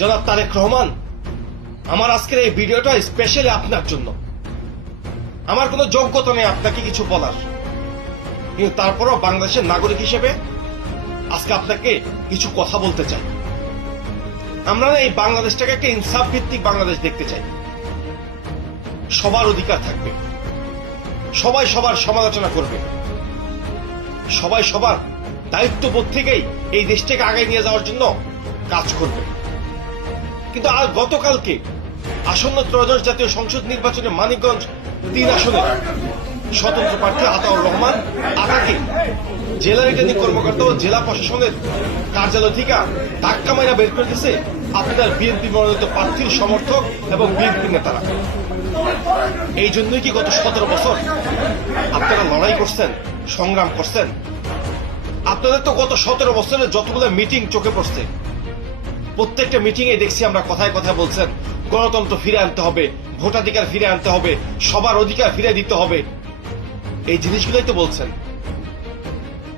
জনাব তারেক রহমান, আমার আজকের এই ভিডিওটা স্পেশালি আপনার জন্য। আমার কোনো যোগ্যতা নেই আপনাকে কিছু বলার, কিন্তু তারপরও বাংলাদেশের নাগরিক হিসেবে আজকে আপনাকে কিছু কথা বলতে চাই। আমরা না এই বাংলাদেশটাকে একটা ইনসাফ ভিত্তিক বাংলাদেশ দেখতে চাই। সবার অধিকার থাকবে, সবাই সবার সমালোচনা করবে, সবাই সবার দায়িত্ববোধ থেকেই এই দেশটাকে আগায় নিয়ে যাওয়ার জন্য কাজ করবে। কিন্তু আর গতকালকে আসন্ন ত্রয়োদশ জাতীয় সংসদ নির্বাচনে মানিকগঞ্জ ৩ আসনে স্বতন্ত্র প্রার্থী আতাউর রহমান আতাকে জেলা রিটার্নিং কর্মকর্তা ও জেলা প্রশাসনের কার্যালয় থেকে ধাক্কা মাইরা বের করে দিচ্ছে আপনার বিএনপি মনোনীত প্রার্থীর সমর্থক এবং বিএনপি নেতারা। এই জন্যই কি গত ১৭ বছর আপনারা লড়াই করছেন, সংগ্রাম করছেন? আপনাদের তো গত ১৭ বছরের যতগুলো মিটিং চোখে পড়ছে, প্রত্যেকটা মিটিং এ দেখছি আমরা কথায় কথা বলছেন গণতন্ত্র ফিরে আনতে হবে, ভোটাধিকার ফিরে আনতে হবে, সবার অধিকার ফিরে দিতে হবে, এই জিনিসগুলোই তো বলছেন।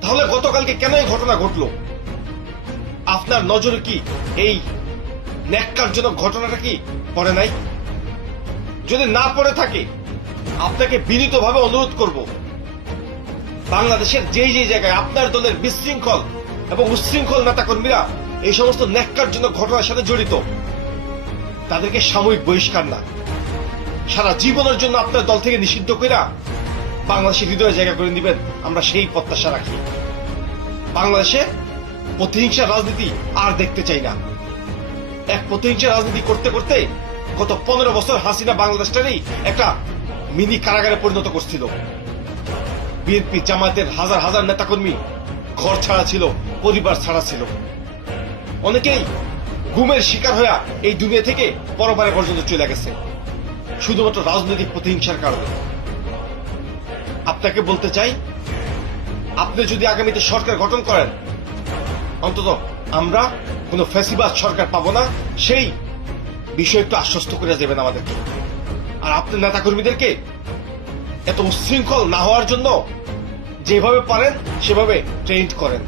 তাহলে গতকালকে কেন এই ঘটনা ঘটলো? আপনার নজরে কি এই ন্যাক্কারজনক ঘটনাটা কি পড়ে নাই? যদি না পড়ে থাকে, আপনাকে বিনীতভাবে অনুরোধ করব, বাংলাদেশের যেই যেই জায়গায় আপনার দলের বিশৃঙ্খল এবং উচ্ছৃঙ্খল নেতাকর্মীরা এই সমস্ত ন্যাক্কারজনক ঘটনার সাথে জড়িত, তাদেরকে সাময়িক বহিষ্কার না, সারা জীবনের জন্য আপনার দল থেকে নিষিদ্ধ কইরা বাংলাদেশের হৃদয়ে জায়গা করে দিবেন, আমরা সেই প্রত্যাশা রাখি। বাংলাদেশে প্রতিহিংসার রাজনীতি আর দেখতে চাই না। এক প্রতিহিংসার রাজনীতি করতে করতে গত ১৫ বছর হাসিনা বাংলাদেশটারই একটা মিনি কারাগারে পরিণত করছিল। বিএনপি জামায়াতের হাজার হাজার নেতাকর্মী ঘর ছাড়া ছিল, পরিবার ছাড়া ছিল, অনেকেই গুমের শিকার হয়ে এই দুনিয়া থেকে পরবারে পর্যন্ত চলে গেছে শুধুমাত্র রাজনৈতিক প্রতিহিংসার কারণে। আপনাকে বলতে চাই, আপনি যদি আগামীতে সরকার গঠন করেন, অন্তত আমরা কোনো ফ্যাসিবাদ সরকার পাবো না, সেই বিষয় একটু আশ্বস্ত করে যাবেন আমাদেরকে। আর আপনার নেতাকর্মীদেরকে এত উচ্ছৃঙ্খল না হওয়ার জন্য যেভাবে পারেন সেভাবে ট্রেন্ড করেন।